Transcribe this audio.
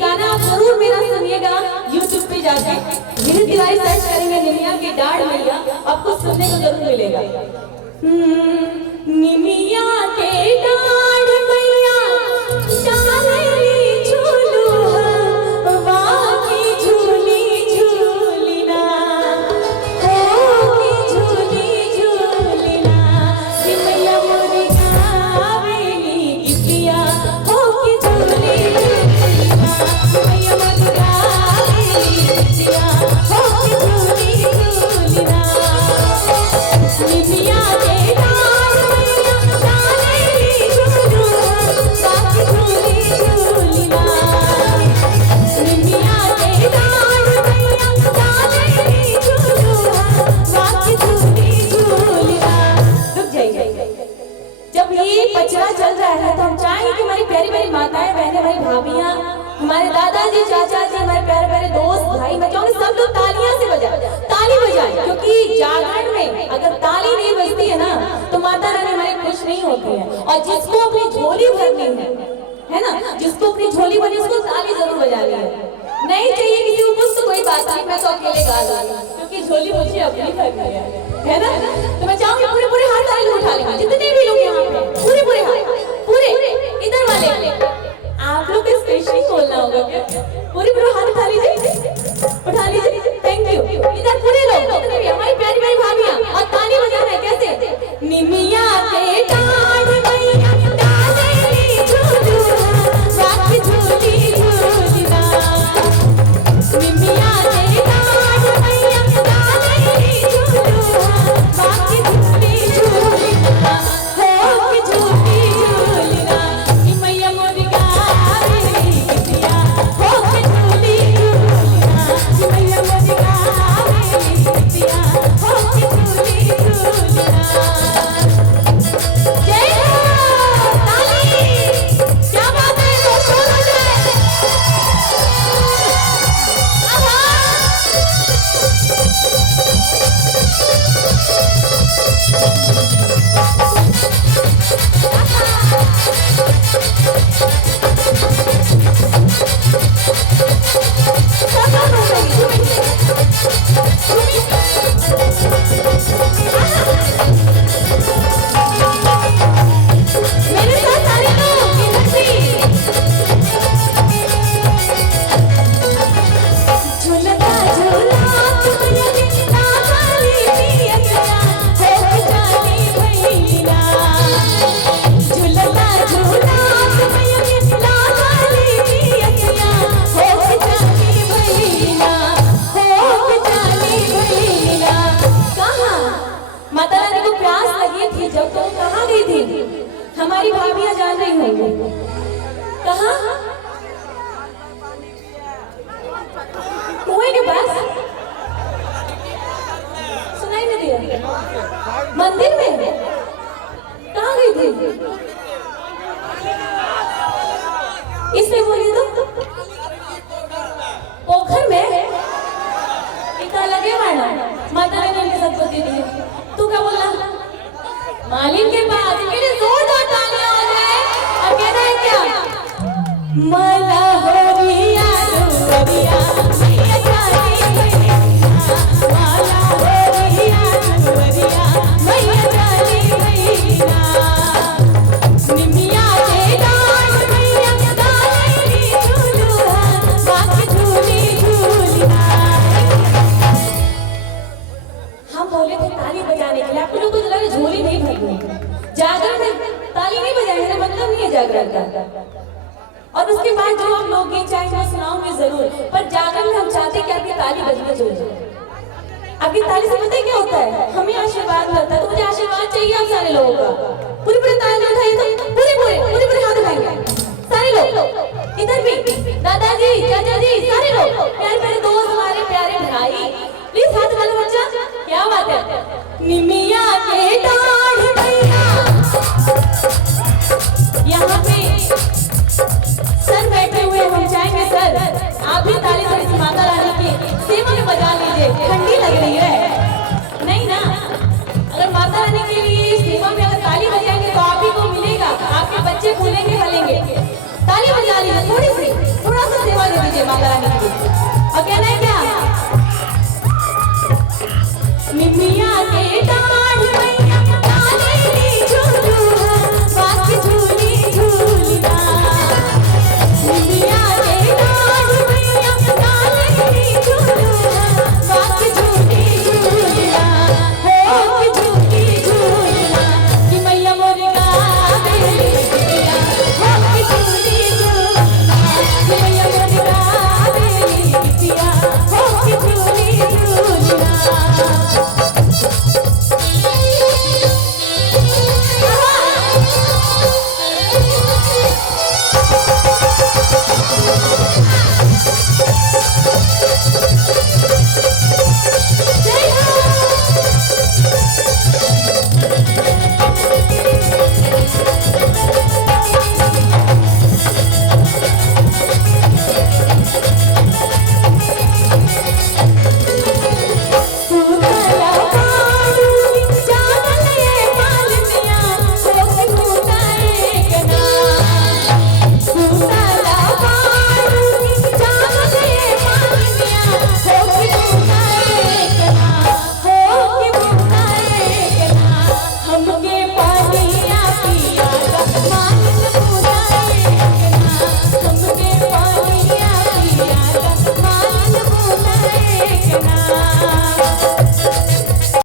गाना आप जरूर मेरा सुनिएगा YouTube पे जाके। धीरे तिवारी सर्च करेंगे निमिया के डाढ़ मैया, आपको सुनने को जरूर मिलेगा। निमिया के डाढ़ मैया डाली झूलू वाकी झूली झूलिना हो की झूली झूलिना कि मैया मोरी गावेली गीतिया हो की झूली झूलिना मैया मोरी गावेली गीतिया हो की झूली झूलिना निमिया के डाढ़ मैया डाली झूलू वाकी झूली झूलिना निमिया के डाढ़ मैया डाली झूलू वाकी झूली झूलिना। रुक जाइए, जब ये पचरा चल रहा है तो हम चाहेंगे कि हमारी प्यारी प्यारी माताएं बहनें हमारी भाभियां हमारे दादाजी चाचा जी हमारे प्यारे प्यारे दोस्त भाई मैं चाहूंगी सब लोग तालियां से बजाएं, ताली बजाएं, क्योंकि जागरण में अगर ताली नहीं बजती है ना तो माता रानी हमारी खुश नहीं होती है। और जिसको अपनी झोली भरनी है ना, जिसको अपनी झोली भरनी उसको ताली जरूर बजानी है। नहीं चाहिए किसी को कुछ तो कोई बात नहीं, मैं तो अकेले गा लूंगी क्योंकि झोली मुझे अपनी भरनी है ना। तो मैं चाहूंगी पूरे पूरे हाथ ताली उठा लेंगे, जितने भी लोग यहाँ पे पूरे पूरे हाथ, पूरे इधर वाले आप लोग को स्पेशली बोलना होगा क्या? पूरे पूरे हाथ उठा लीजिए, उठा लीजिए। Thank you. इधर पूरे लोग जितने भी हमारी प्यारी प्यारी भाभियां और ताली बजाना है कैसे? निमिया के डाढ़ मैया डाली झूलू वाकी झूली झूलिना निमिया के डाढ़ मैया डाली झूलू वाकी झूली झूलिना हो की झूली झूलिना कि मैया मोरी गावेली गीतिया हो की झूली झूलिना कि मैया मोरी गावेली गीतिया हो की झूली झूलिना। जय हो ताली, क्या बात है, तो शोर हो जाए। मेरे साथ सारे लोग इधर से झूलता झूला तुमने ना खाली पिया हो जानी भैया झूलता झूला तुमने ना खाली पिया हो जानी भैया हो जानी भैया। कहाँ माता रानी को प्यास लगी थी जब तो कहाँ गई थी? हमारी भाभियां जान रही होंगी कहाँ? कुएं के पास सुनाई नहीं दिया? मंदिर में कहाँ गई थी? इसमें बोलिए तो पोखर में इतना लगे माना माता रानी के साथ बोलती थी। तू क्या बोला? मालिक के पास मेरे जोरदार तालियां हो जाए। और कहना है क्या? मला होरिया दुवरिया मैया जानी भैया मला होरिया दुवरिया मैया जानी भैया निमिया के डाढ़ मैया डाली झूलू वाकी झूली झूलिना। हम बोले थे ताली बजाने के लिए, आप लोगों को लगा झोली नहीं भरनी। जागरण में ताली नहीं बजाएंगे ना मतलब नहीं है जागरण का। और उसके बाद जो हम लोग गीत चाहेंगे वो सुनाऊंगे जरूर, पर जागरण में हम चाहते हैं कि आपकी ताली बजने चाहिए। आपकी ताली से पता है क्या होता है? हमें आशीर्वाद मिलता है। तो मुझे आशीर्वाद चाहिए आप सारे लोगों का। पूरी पूरी ताली उठाइए, तो पूरे पूरे हाथ उठाएंगे सारे लोग। इधर भी